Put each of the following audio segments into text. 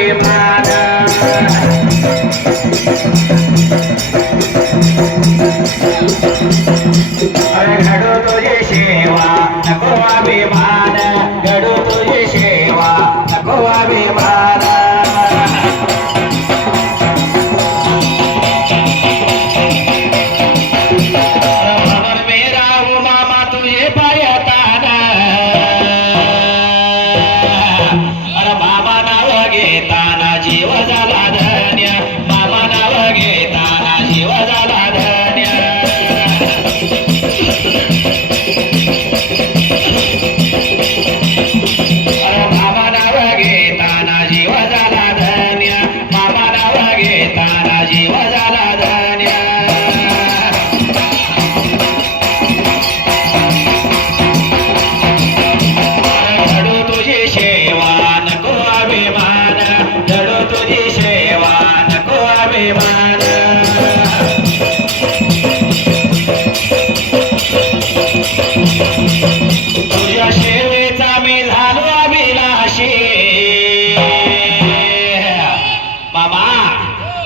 अभिमान घडू तुझी सेवा नको अभिमान घडू तुझी सेवा नको अभिमान म्हणून मी राहू मामा तुझे पायतान अरे मामा नाव घेताना जीव झाला धन्य मामा नाव घेताना जीव झाला धन्य मामा नाव घेताना जीव झाला धन्य मामा नाव घेताना जीव झाला धन्य धडू तुझी सेवा नको अभिमान धडू तुझी सेवा नको अभिमान तुझ्या सेवेचा मी झालो अभिलाषी मामा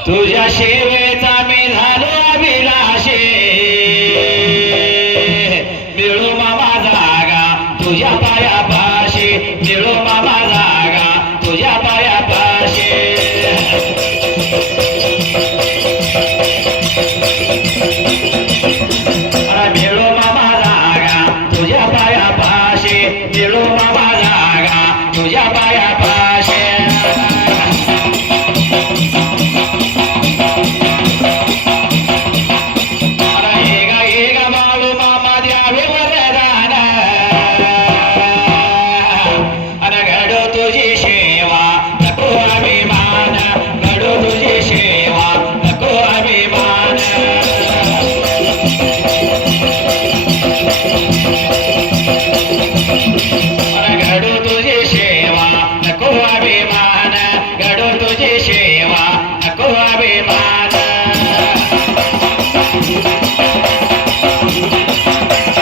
तुझ्या सेवेचा मी झालो अभिलाषी मिळू मामा जागा तुझ्या पायापाशी मिळू मामा जागा तुझ्या पायापाशी